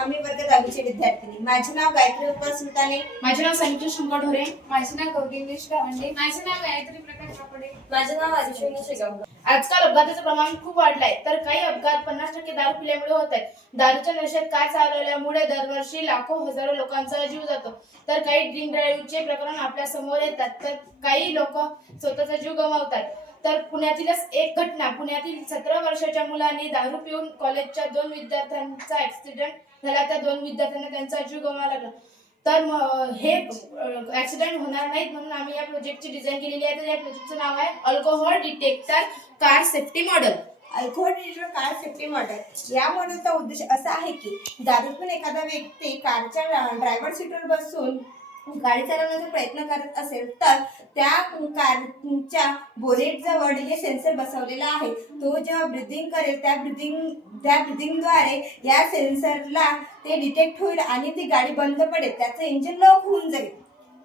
आम्ही वर्ग 10वीचे विद्यार्थिनी. माझे नाव गायत्री उपा सुलताने. माझे नाव संजू शंकर ढोरे. माझे नाव गौरी गावंडे. माझे नाव गायत्री प्रकाश कापडे. माझे नाव आदिश्वनी शेगावकर. आजकाल अपघाताचं प्रमाण खूप वाढलंय, तर काही अपघात 50% दारू पिल्यामुळे होत आहेत. दारूच्या नशेत कार चालवल्यामुळे दरवर्षी लाखो हजारो लोकांचा जीव जातो. तर काही ड्रिंक ड्राईव्हचे प्रकरण आपल्या समोर येतात, तर काही लोक स्वतःचा जीव गमावतात. तर पुण्यातीलच एक घटना, पुण्यातील 17 वर्षाच्या मुलाने दारू पिऊन कॉलेजच्या 2 विद्यार्थ्यांचा ऍक्सिडेंट झाला. त्या 2 विद्यार्थ्यांना त्यांचा जीव गमावला लागला. तर हे ऍक्सिडेंट होणार नाहीत म्हणून आम्ही या प्रोजेक्टची डिझाईन केलेली आहे. तर या प्रोजेक्टचं नाव आहे alcohol detector car safety model. Alcohol detector car safety model. या मॉडेलचा उद्देश असा आहे की दारू पिऊन एखादा व्यक्ती कारच्या ड्रायव्हर सीटवर बसून गाडी चालवण्याचा प्रयत्न करत असेल तर त्या कारच्या बोनेट जवळ हे सेन्सर बसवलेला आहे. तो जेव्हा ब्रिदिंग करेल त्या ब्रिदिंगद्वारे या सेन्सरला ते डिटेक्ट होईल आणि ती गाडी बंद पडेल, त्याचं इंजिन लॉक होऊन जाईल.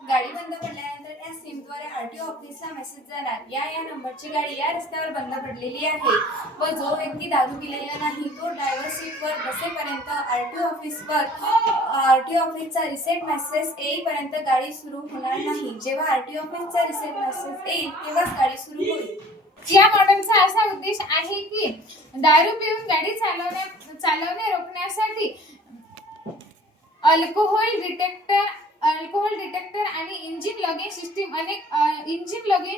गाडी बंद पडल्यानंतर त्या सिमद्वारे आरटीओ ऑफिसला मेसेज जाणार, या नंबरची गाडी या रस्त्यावर बंद पडलेली आहे. व जो व्यक्ती दारू पिलेला नाही तो ड्रायव्हर सीटवर बसेपर्यंत आरटीओ ऑफिसचा रिसेट मेसेज येईपर्यंत गाडी सुरू होणार नाही. जेव्हा आरटीओ ऑफिसचा रिसेट मेसेज येईल तेव्हाच गाडी सुरू होईल. या मॉडेलचा असा उद्देश आहे की दारू पिऊन गाडी चालवणे रोखण्यासाठी अल्कोहोल डिटेक्टर आणि इंजिन लॉगिंग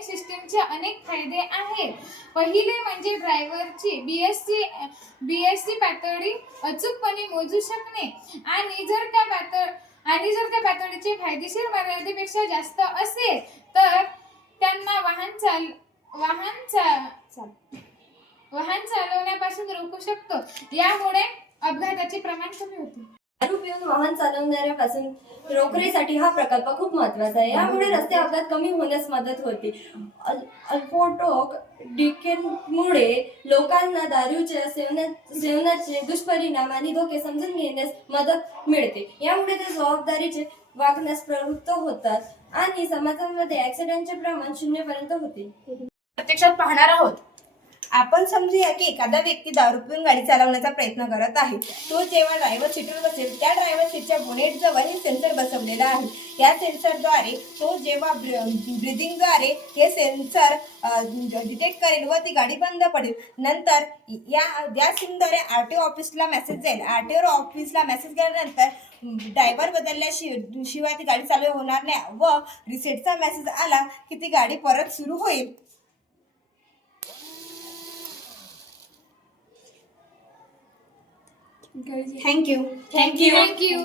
सिस्टीमचे अनेक फायदे आहेत. पहिले म्हणजे ड्रायव्हरची बीएससी पातळी अचूकपणे मोजू शकणे आणि जर त्या पातळीचे फायदेशीर मर्यादेपेक्षा जास्त असेल तर त्यांना वाहन चालवण्यापासून रोखू शकतो. यामुळे अपघाताचे प्रमाण कमी होते. दारू पिऊन वाहन चालवणाऱ्यापासून रोखण्यासाठी हा प्रकल्प खूप महत्त्वाचा आहे. यामुळे रस्ते अपघात कमी होण्यास मदत होते. अल्कोहोल डिटेक्टरमुळे लोकांना दारूच्या सेवनाचे दुष्परिणाम आणि धोके समजून घेण्यास मदत मिळते. यामुळे ते जबाबदारीचे वागण्यास प्रवृत्त होतात आणि समाजामध्ये ऍक्सिडेंटचे प्रमाण 0 पर्यंत होते. प्रत्यक्षात पाहणार आहोत. आपण समजूया की एखादा व्यक्ती दारू पिऊन गाडी चालवण्याचा प्रयत्न करत आहे. तो जेव्हा ड्रायव्हर सीटवर बसेल त्या ड्रायव्हर सीटच्या बोनेट जवळ हे सेन्सर बसवलेला आहे. या सेन्सरद्वारे तो जेव्हा ब्रिदिंगद्वारे हे सेन्सर डिटेक्ट करेल व ती गाडी बंद पडेल. नंतर या सिमद्वारे आरटीओ ऑफिसला मेसेज जाईल. आरटीओ ऑफिसला मेसेज गेल्यानंतर ड्रायव्हर बदलल्याशिवाय ती गाडी चालू होणार नाही व रिसेटचा मेसेज आला की ती गाडी परत सुरू होईल. थँक्यू. थँक्यू.